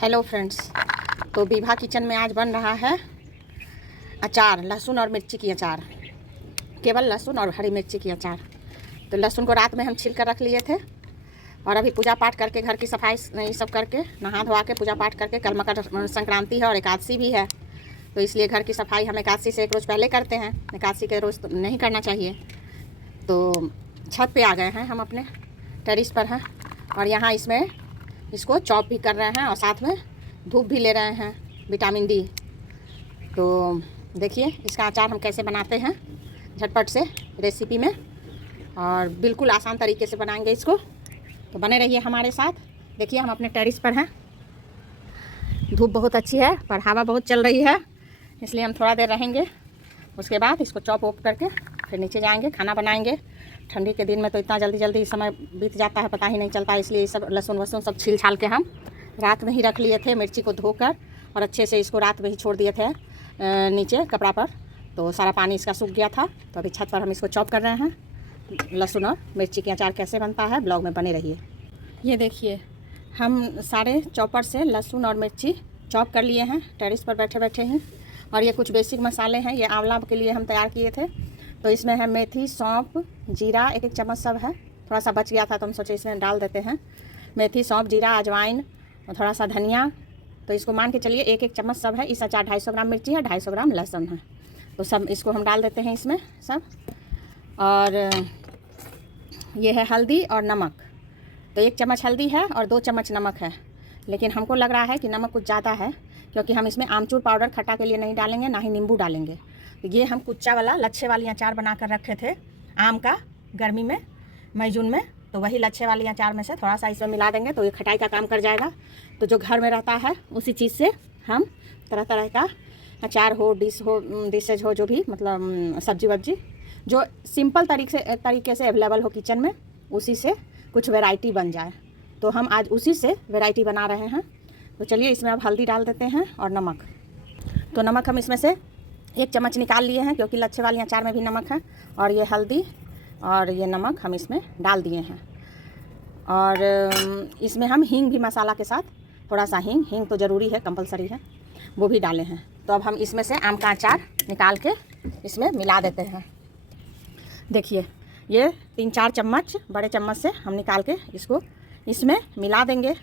Hello friends. तो Vibha kitchen में आज बन रहा है अचार, लहसुन और मिर्ची की अचार, केवल लहसुन और हरी मिर्ची की अचार। तो लहसुन को रात में हम छील कर रख लिए थे और अभी पूजा पाठ करके घर की सफाई ये सब करके नहा धोवा के पूजा पाठ करके, कल मकर संक्रांति है और एकादशी भी है, तो इसलिए घर की सफाई हम एकादशी से एक रोज़ पहले करते हैं, एकादशी के रोज़ तो नहीं करना चाहिए। तो छत पे आ गए हैं, हम अपने टेरिस पर हैं और यहाँ इसको चॉप भी कर रहे हैं और साथ में धूप भी ले रहे हैं, विटामिन डी। तो देखिए इसका अचार हम कैसे बनाते हैं झटपट से रेसिपी में, और बिल्कुल आसान तरीके से बनाएंगे इसको। तो बने रहिए हमारे साथ। देखिए हम अपने टेरिस पर हैं, धूप बहुत अच्छी है पर हवा बहुत चल रही है, इसलिए हम थोड़ा देर रहेंगे। उसके बाद इसको चॉप वॉप करके फिर नीचे जाएंगे, खाना बनाएंगे। ठंडी के दिन में तो इतना जल्दी समय बीत जाता है, पता ही नहीं चलता, इसलिए सब लहसुन वसुन सब छील छाल के हम रात में ही रख लिए थे। मिर्ची को धोकर और अच्छे से इसको रात में ही छोड़ दिए थे नीचे कपड़ा पर, तो सारा पानी इसका सूख गया था। तो अभी छत पर हम इसको चॉप कर रहे हैं। लहसुन और मिर्ची के अचार कैसे बनता है ब्लॉग में बने रहिए। ये देखिए हम सारे चॉपर से लहसुन और मिर्ची चॉप कर लिए हैं टेरिस पर बैठे बैठे ही। और ये कुछ बेसिक मसाले हैं, ये आंवला के लिए हम तैयार किए थे। तो इसमें है मेथी, सौंफ, जीरा, एक चम्मच सब है। थोड़ा सा बच गया था तो हम सोचे इसमें डाल देते हैं। मेथी, सौंफ, जीरा, अजवाइन और थोड़ा सा धनिया। तो इसको मान के चलिए एक चम्मच सब है। इस अचार 250 ग्राम मिर्ची है, 250 ग्राम लहसुन है, तो सब इसको हम डाल देते हैं इसमें सब। और ये है हल्दी और नमक। तो 1 चम्मच हल्दी है और 2 चम्मच नमक है, लेकिन हमको लग रहा है कि नमक कुछ ज़्यादा है, क्योंकि हम इसमें आमचूर पाउडर खट्टा के लिए नहीं डालेंगे, ना ही नींबू डालेंगे। तो ये हम कुच्चा वाला लच्छे वाली अचार बना कर रखे थे आम का, गर्मी में मई जून में, तो वही लच्छे वाली अचार में से थोड़ा सा इसमें मिला देंगे तो ये खटाई का काम कर जाएगा। तो जो घर में रहता है उसी चीज़ से हम तरह तरह का अचार हो, डिशेज हो, जो भी मतलब सब्जी वब्जी जो सिंपल तरीके से अवेलेबल हो किचन में, उसी से कुछ वैरायटी बन जाए। तो हम आज उसी से वैरायटी बना रहे हैं। तो चलिए इसमें अब हल्दी डाल देते हैं और नमक। तो नमक हम इसमें से 1 चम्मच निकाल लिए हैं, क्योंकि लच्छे वाली अचार में भी नमक है। और ये हल्दी और ये नमक हम इसमें डाल दिए हैं। और इसमें हम हींग भी मसाला के साथ, थोड़ा सा हींग तो ज़रूरी है, कंपलसरी है, वो भी डाले हैं। तो अब हम इसमें से आम का अचार निकाल के इसमें मिला देते हैं। देखिए ये 3-4 चम्मच बड़े चम्मच से हम निकाल के इसको इसमें मिला देंगे।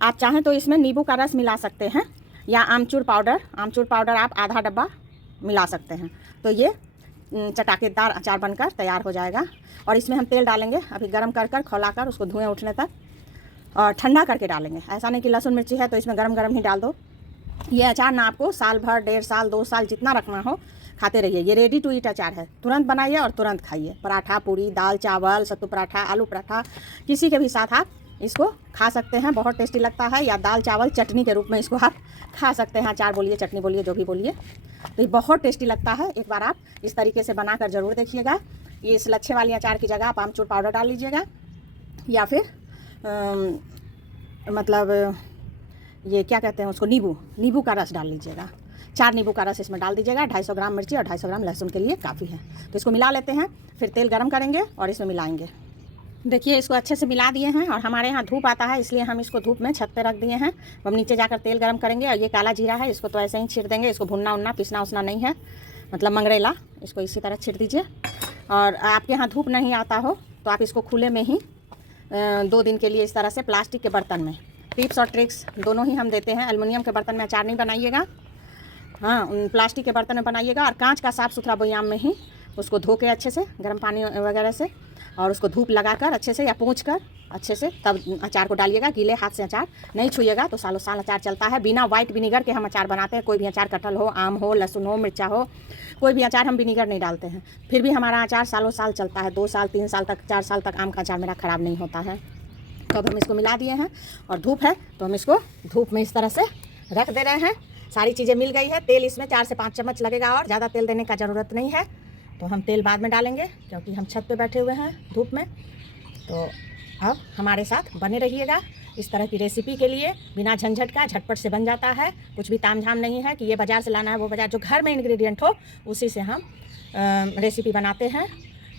आप चाहें तो इसमें नींबू का रस मिला सकते हैं, या आमचूर पाउडर आप आधा डब्बा मिला सकते हैं। तो ये चटाकेदार अचार बनकर तैयार हो जाएगा। और इसमें हम तेल डालेंगे, अभी गर्म कर खौला कर उसको धुएं उठने तक, और ठंडा करके डालेंगे। ऐसा नहीं कि लहसुन मिर्ची है तो इसमें गरम ही डाल दो। ये अचार ना आपको साल भर, 1.5 साल, 2 साल जितना रखना हो खाते रहिए। ये रेडी टू ईट अचार है, तुरंत बनाइए और तुरंत खाइए। पराठा, पूरी, दाल चावल, सत्तू पराठा, आलू पराठा, किसी के भी साथ आप इसको खा सकते हैं, बहुत टेस्टी लगता है। या दाल चावल चटनी के रूप में इसको आप खा सकते हैं, अचार बोलिए, चटनी बोलिए, जो भी बोलिए, तो ये बहुत टेस्टी लगता है। एक बार आप इस तरीके से बनाकर ज़रूर देखिएगा। ये इस लच्छे वाली अचार की जगह आप आमचूर पाउडर डाल लीजिएगा, या फिर मतलब ये क्या कहते हैं उसको, नींबू का रस डाल लीजिएगा। 4 नींबू का रस इसमें डाल दीजिएगा। 250 ग्राम मिर्ची और 250 ग्राम लहसुन के लिए काफ़ी है। तो इसको मिला लेते हैं, फिर तेल गरम करेंगे और इसमें मिलाएंगे। देखिए इसको अच्छे से मिला दिए हैं, और हमारे यहाँ धूप आता है इसलिए हम इसको धूप में छत पे रख दिए हैं। हम नीचे जाकर तेल गरम करेंगे। और ये काला जीरा है, इसको तो ऐसे ही छीट देंगे, इसको भुनना उनना पीसना उसना नहीं है, मतलब मंगरेला, इसको इसी तरह छीट दीजिए। और आपके यहाँ धूप नहीं आता हो तो आप इसको खुले में ही 2 दिन के लिए इस तरह से प्लास्टिक के बर्तन में, टिप्स और ट्रिक्स दोनों ही हम देते हैं। एल्युमिनियम के बर्तन में अचार नहीं बनाइएगा, हाँ प्लास्टिक के बर्तन में बनाइएगा। और कांच का साफ़ सुथरा बयाम में ही उसको धो के अच्छे से गर्म पानी वगैरह से, और उसको धूप लगाकर अच्छे से या पोंछ कर अच्छे से तब अचार को डालिएगा। गीले हाथ से अचार नहीं छुइएगा, तो सालों साल अचार चलता है। बिना वाइट विनीगर के हम अचार बनाते हैं। कोई भी अचार, कटहल हो, आम हो, लहसुन हो, मिर्चा हो, कोई भी अचार हम विनीगर नहीं डालते हैं, फिर भी हमारा अचार सालों साल चलता है। 2 साल, 3 साल तक, 4 साल तक आम का अचार मेरा ख़राब नहीं होता है। तो अब हम इसको मिला दिए हैं, और धूप है तो हम इसको धूप में इस तरह से रख दे रहे हैं। सारी चीज़ें मिल गई है। तेल इसमें 4 से 5 चम्मच लगेगा, और ज़्यादा तेल देने का ज़रूरत नहीं है। तो हम तेल बाद में डालेंगे, क्योंकि हम छत पे बैठे हुए हैं धूप में। तो अब हमारे साथ बने रहिएगा इस तरह की रेसिपी के लिए। बिना झंझट का झटपट से बन जाता है, कुछ भी तामझाम नहीं है कि ये बाज़ार से लाना है, वो बाज़ार, जो घर में इंग्रेडिएंट हो उसी से हम रेसिपी बनाते हैं।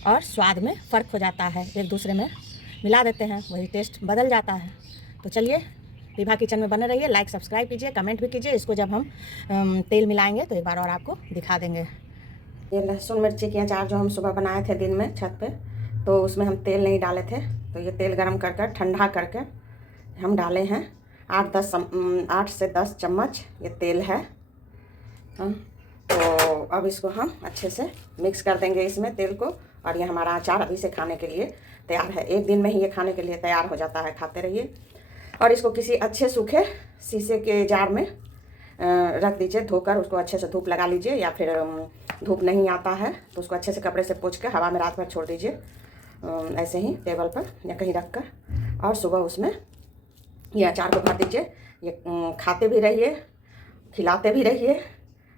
और स्वाद में फ़र्क हो जाता है, एक दूसरे में मिला देते हैं, वही टेस्ट बदल जाता है। तो चलिए विभा किचन में बने रहिए, लाइक सब्सक्राइब कीजिए, कमेंट भी कीजिए। इसको जब हम तेल मिलाएंगे तो एक बार और आपको दिखा देंगे। ये लहसुन मिर्ची की अचार जो हम सुबह बनाए थे दिन में छत पे, तो उसमें हम तेल नहीं डाले थे, तो ये तेल गरम कर कर ठंडा करके हम डाले हैं। 8 से 10 चम्मच ये तेल है। तो अब इसको हम अच्छे से मिक्स कर देंगे इसमें तेल को, और ये हमारा अचार अभी से खाने के लिए तैयार है। एक दिन में ही ये खाने के लिए तैयार हो जाता है, खाते रहिए। और इसको किसी अच्छे सूखे शीशे के जार में रख दीजिए, धोकर उसको अच्छे से धूप लगा लीजिए, या फिर धूप नहीं आता है तो उसको अच्छे से कपड़े से पोंछ के हवा में रात भर छोड़ दीजिए, ऐसे ही टेबल पर या कहीं रख कर, और सुबह उसमें ये अचार को भर दीजिए। ये खाते भी रहिए, खिलाते भी रहिए,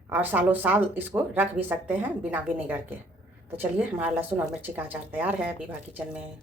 और सालों साल इसको रख भी सकते हैं बिना विनेगर के। तो चलिए, हमारा लहसुन और मिर्ची का अचार तैयार है विभा किचन में।